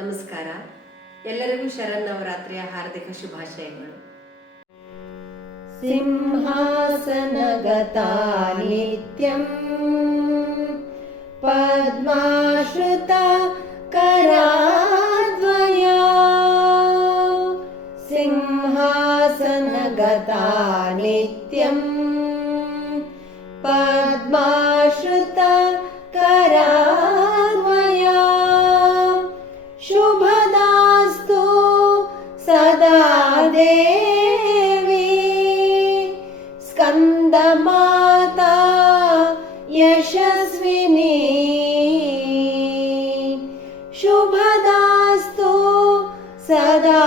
ನಮಸ್ಕಾರ. ಎಲ್ಲರಿಗೂ ಶರನ್ನವರಾತ್ರಿಯ ಹಾರ್ದಿಕ ಶುಭಾಶಯಗಳು. ಸಿಂಹಾಸನಗತಾ ನಿತ್ಯಂ ಪದ್ಮಾಶ್ರಿತ ಕರಾದ್ವಯ ಸಿಂಹಾಸನಗತಾ ನಿತ್ಯಂ ಪದ್ಮಾಶ್ರಿತ ಕರಾದ್ವಯ ಶುಭದಾಸ್ತು ಸದಾ ದೇವಿ ಸ್ಕಂದಮಾತಾ ಯಶಸ್ವಿನಿ ಶುಭದಾಸ್ತು ಸದಾ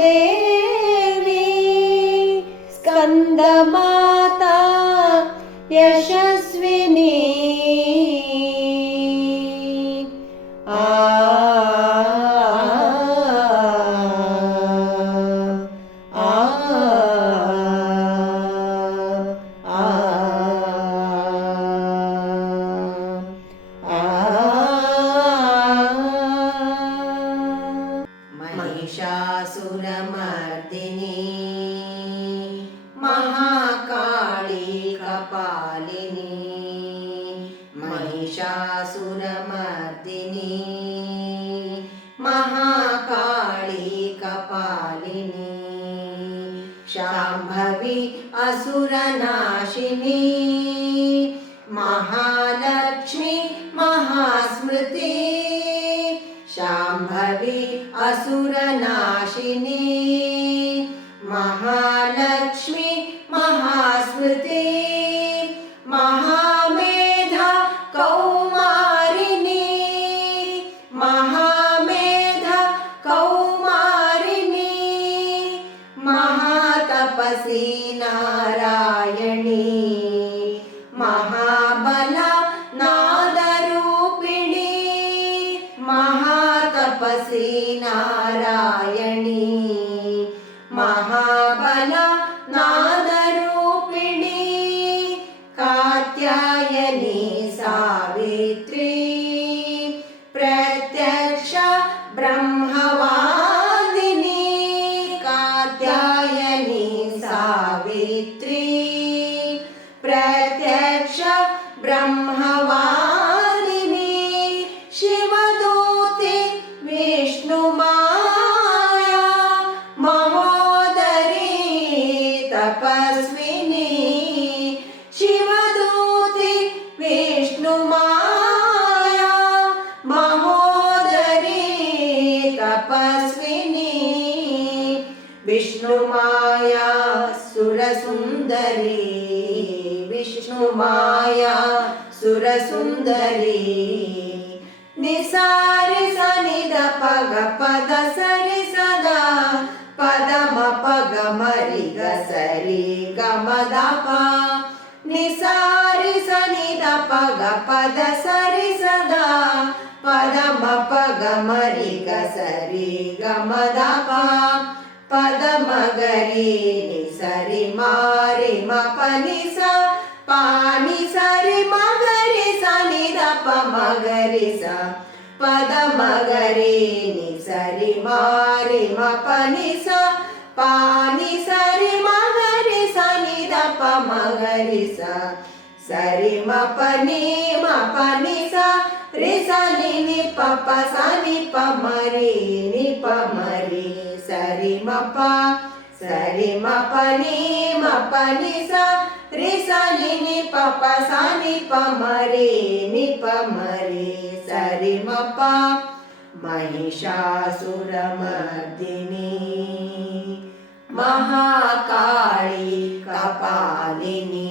ದೇವಿ ಸ್ಕಂದಮಾತಾ ಯಶಸ್ವಿನಿ महिषासुरमर्दिनी महाकाली कपालिनी महिषासुरमर्दिनी महाकाली कपालिनी शाम्भवी असुरनाशिनी महालक्ष्मी महास्मृति शाम्भवी असुरनाशिनी महालक्ष्मी महास्मृति महामेधा कौमारिणी महामेधा कौमारिणी महातपसी नारायणी महाबला नादरूपिणी महातपसी नारायणी महाबला नादरूपिणी कात्यायनी सावित्री प्रत्यक्ष ब्रह्मवादिनी कात्यायनी सावित्री प्रत्यक्ष ब्रह्मवादिनी शिवदूती विष्णुमाया महोदरी तपस्विनी शिवदूती विष्णुमाया महोदरी तपस्विनी विष्णुमाया सुरसुन्दरी विष्णुमाया सुरसुन्दरी निसारि सनिध पग पद सरि सदा पदम पग मरि ग सरि ग मद प निसारि सनिध पग पद सरि सदा पदम पग मरि ग सरि ग मद प पद मगरि नि सरि मारि म प नि स पानि सरि मगरि स नि द प मगरि स पद मगरि नि सरि मारि म प नि स पानि सरि मगरि स नि द प मगरि स सरि म प नि स रि स नि नि प प स नि प मरि नि प मरि सरि म प नि स रि स नि नि प प स नि प मरि नि प मरि सरि म प महिषासुरमर्दिनी महाकाली कपालिनी